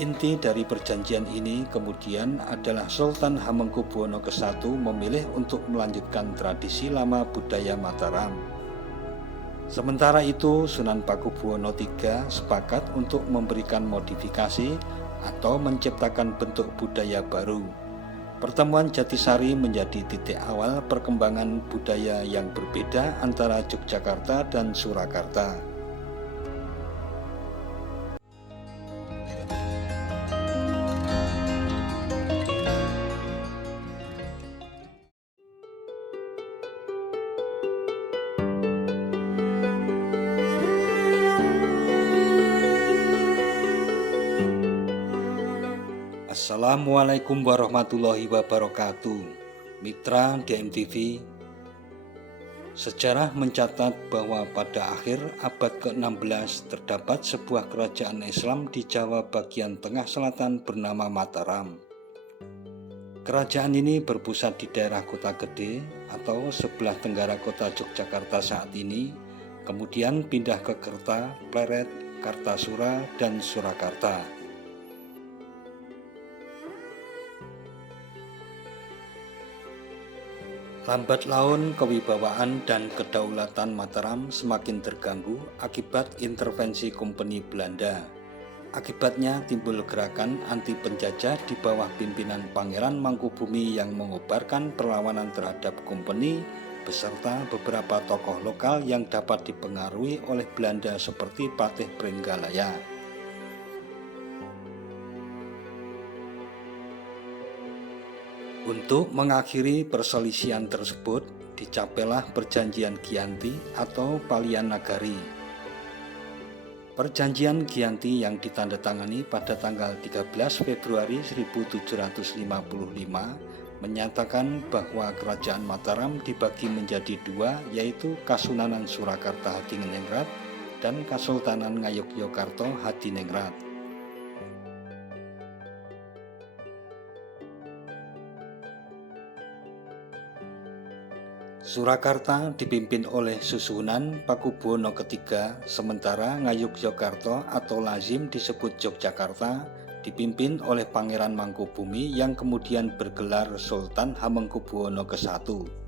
Inti dari perjanjian ini kemudian adalah Sultan Hamengkubuwono ke-1 memilih untuk melanjutkan tradisi lama budaya Mataram. Sementara itu, Sunan Pakubuwono III sepakat untuk memberikan modifikasi atau menciptakan bentuk budaya baru. Pertemuan Jatisari menjadi titik awal perkembangan budaya yang berbeda antara Yogyakarta dan Surakarta. Assalamualaikum warahmatullahi wabarakatuh. Mitra DMTV, sejarah mencatat bahwa pada akhir abad ke-16 terdapat sebuah kerajaan Islam di Jawa bagian tengah selatan bernama Mataram. Kerajaan ini berpusat di daerah Kota Gede atau sebelah tenggara kota Yogyakarta saat ini, kemudian pindah ke Kerta, Pleret, Kartasura, dan Surakarta. Lambat laun kewibawaan dan kedaulatan Mataram semakin terganggu akibat intervensi Kompeni Belanda. Akibatnya timbul gerakan anti penjajah di bawah pimpinan Pangeran Mangkubumi yang mengobarkan perlawanan terhadap Kompeni beserta beberapa tokoh lokal yang dapat dipengaruhi oleh Belanda seperti Patih Pringgalaya. Untuk mengakhiri perselisihan tersebut, dicapailah Perjanjian Giyanti atau Palian Nagari. Perjanjian Giyanti yang ditandatangani pada tanggal 13 Februari 1755 menyatakan bahwa Kerajaan Mataram dibagi menjadi dua, yaitu Kasunanan Surakarta Hadiningrat dan Kasultanan Ngayogyakarta Hadiningrat. Surakarta dipimpin oleh Susunan Pakubuwono III, sementara Ngayogyakarta atau lazim disebut Yogyakarta dipimpin oleh Pangeran Mangkubumi yang kemudian bergelar Sultan Hamengkubuwono ke-1.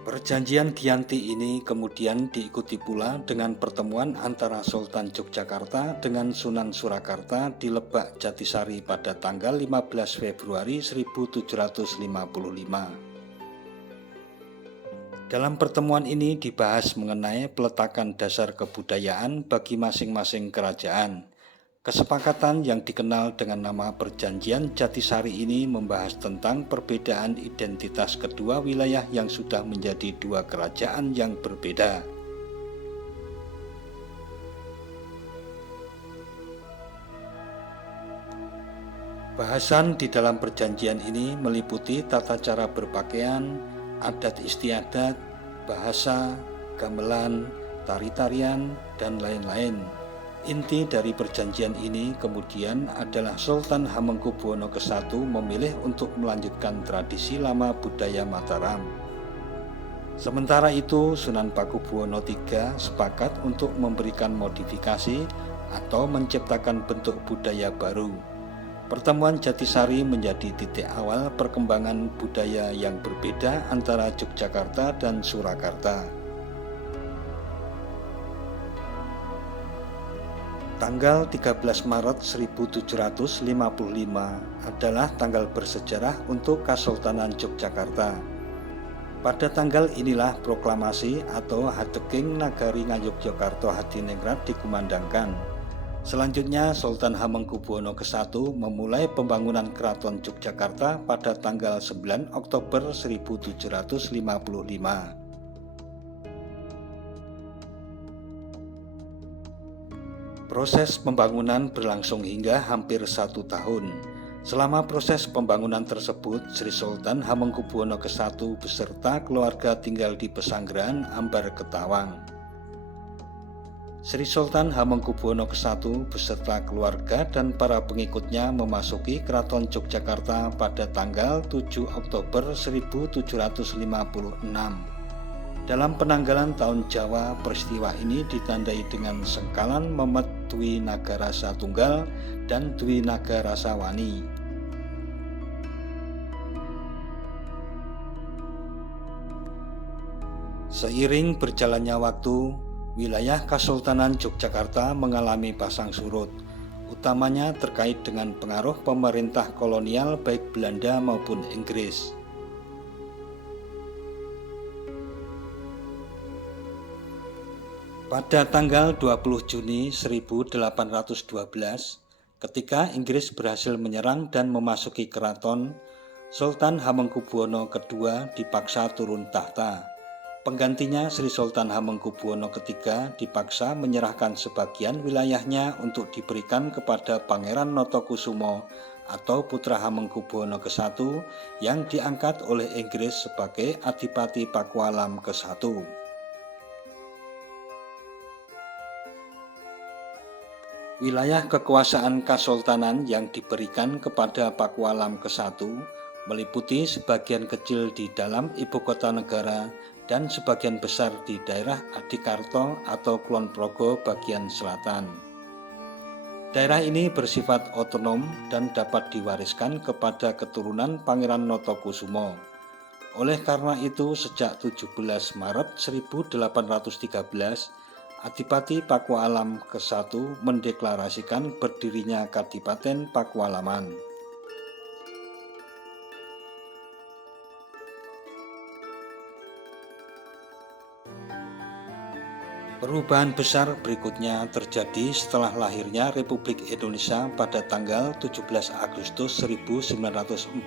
Perjanjian Giyanti ini kemudian diikuti pula dengan pertemuan antara Sultan Yogyakarta dengan Sunan Surakarta di Lebak Jatisari pada tanggal 15 Februari 1755. Dalam pertemuan ini dibahas mengenai peletakan dasar kebudayaan bagi masing-masing kerajaan. Kesepakatan yang dikenal dengan nama Perjanjian Jatisari ini membahas tentang perbedaan identitas kedua wilayah yang sudah menjadi dua kerajaan yang berbeda. Bahasan di dalam perjanjian ini meliputi tata cara berpakaian, adat istiadat, bahasa, gamelan, tari-tarian, dan lain-lain. Inti dari perjanjian ini kemudian adalah Sultan Hamengkubuwono ke-1 memilih untuk melanjutkan tradisi lama budaya Mataram. Sementara itu, Sunan Pakubuwono III sepakat untuk memberikan modifikasi atau menciptakan bentuk budaya baru. Pertemuan Jatisari menjadi titik awal perkembangan budaya yang berbeda antara Yogyakarta dan Surakarta. Tanggal 13 Maret 1755 adalah tanggal bersejarah untuk Kasultanan Yogyakarta. Pada tanggal inilah proklamasi atau Hadeging Nagari Ngayogyakarta Hadiningrat dikumandangkan. Selanjutnya Sultan Hamengkubuwono ke-1 memulai pembangunan Keraton Yogyakarta pada tanggal 9 Oktober 1755. Proses pembangunan berlangsung hingga hampir 1 tahun. Selama proses pembangunan tersebut, Sri Sultan Hamengkubuwono ke-1 beserta keluarga tinggal di Pesanggerahan Ambar Ketawang. Sri Sultan Hamengkubuwono ke-1 beserta keluarga dan para pengikutnya memasuki Keraton Yogyakarta pada tanggal 7 Oktober 1756. Dalam penanggalan Tahun Jawa, peristiwa ini ditandai dengan sengkalan Memet Dwi Naga Rasa Tunggal dan Dwi Naga Rasa Wani. Seiring berjalannya waktu, wilayah Kesultanan Yogyakarta mengalami pasang surut, utamanya terkait dengan pengaruh pemerintah kolonial baik Belanda maupun Inggris. Pada tanggal 20 Juni 1812, ketika Inggris berhasil menyerang dan memasuki keraton, Sultan Hamengkubuwono II dipaksa turun tahta. Penggantinya Sri Sultan Hamengkubuwono III dipaksa menyerahkan sebagian wilayahnya untuk diberikan kepada Pangeran Notokusumo atau putra Hamengkubuwono I yang diangkat oleh Inggris sebagai Adipati Pakualam ke-1. Wilayah kekuasaan Kesultanan yang diberikan kepada Pakualam ke-1 meliputi sebagian kecil di dalam ibu kota negara dan sebagian besar di daerah Adikarto atau Kulon Progo bagian selatan. Daerah ini bersifat otonom dan dapat diwariskan kepada keturunan Pangeran Notokusumo. Oleh karena itu, sejak 17 Maret 1813, Adipati Pakualam ke-1 mendeklarasikan berdirinya Kadipaten Pakualaman. Perubahan besar berikutnya terjadi setelah lahirnya Republik Indonesia pada tanggal 17 Agustus 1945.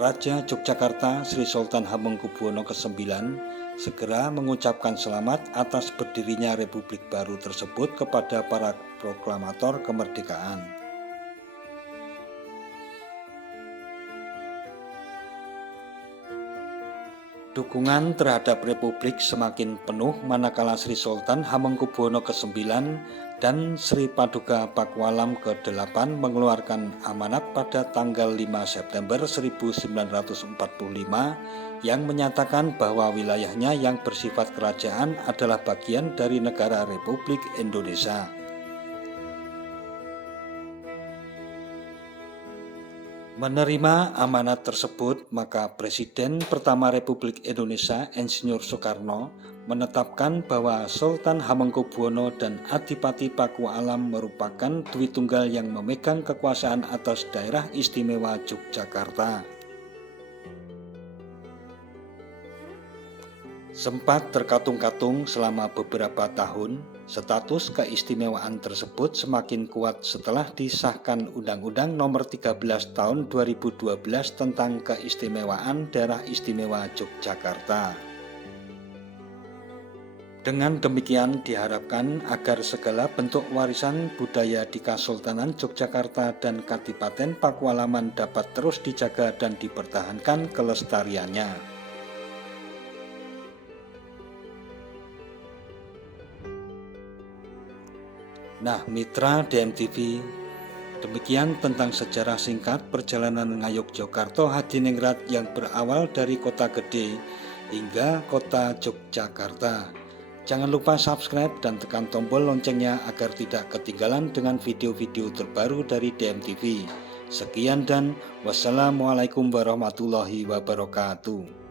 Raja Yogyakarta Sri Sultan Hamengkubuwono ke-9 segera mengucapkan selamat atas berdirinya Republik baru tersebut kepada para proklamator kemerdekaan. Dukungan terhadap Republik semakin penuh manakala Sri Sultan Hamengkubuwono ke-9 dan Sri Paduka Pakualam ke-8 mengeluarkan amanat pada tanggal 5 September 1945 yang menyatakan bahwa wilayahnya yang bersifat kerajaan adalah bagian dari negara Republik Indonesia. Menerima amanat tersebut, maka Presiden pertama Republik Indonesia, Insinyur Soekarno, menetapkan bahwa Sultan Hamengkubuwono dan Adipati Pakualam merupakan Dwi Tunggal yang memegang kekuasaan atas daerah istimewa Yogyakarta. Sempat terkatung-katung selama beberapa tahun, status keistimewaan tersebut semakin kuat setelah disahkan Undang-Undang Nomor 13 Tahun 2012 tentang Keistimewaan Daerah Istimewa Yogyakarta. Dengan demikian diharapkan agar segala bentuk warisan budaya di Kesultanan Yogyakarta dan Kadipaten Pakualaman dapat terus dijaga dan dipertahankan kelestariannya. Nah, mitra DMTV, demikian tentang sejarah singkat perjalanan Ngayogyakarta Hadiningrat yang berawal dari kota gede hingga kota Yogyakarta. Jangan lupa subscribe dan tekan tombol loncengnya agar tidak ketinggalan dengan video-video terbaru dari DMTV. Sekian dan wassalamualaikum warahmatullahi wabarakatuh.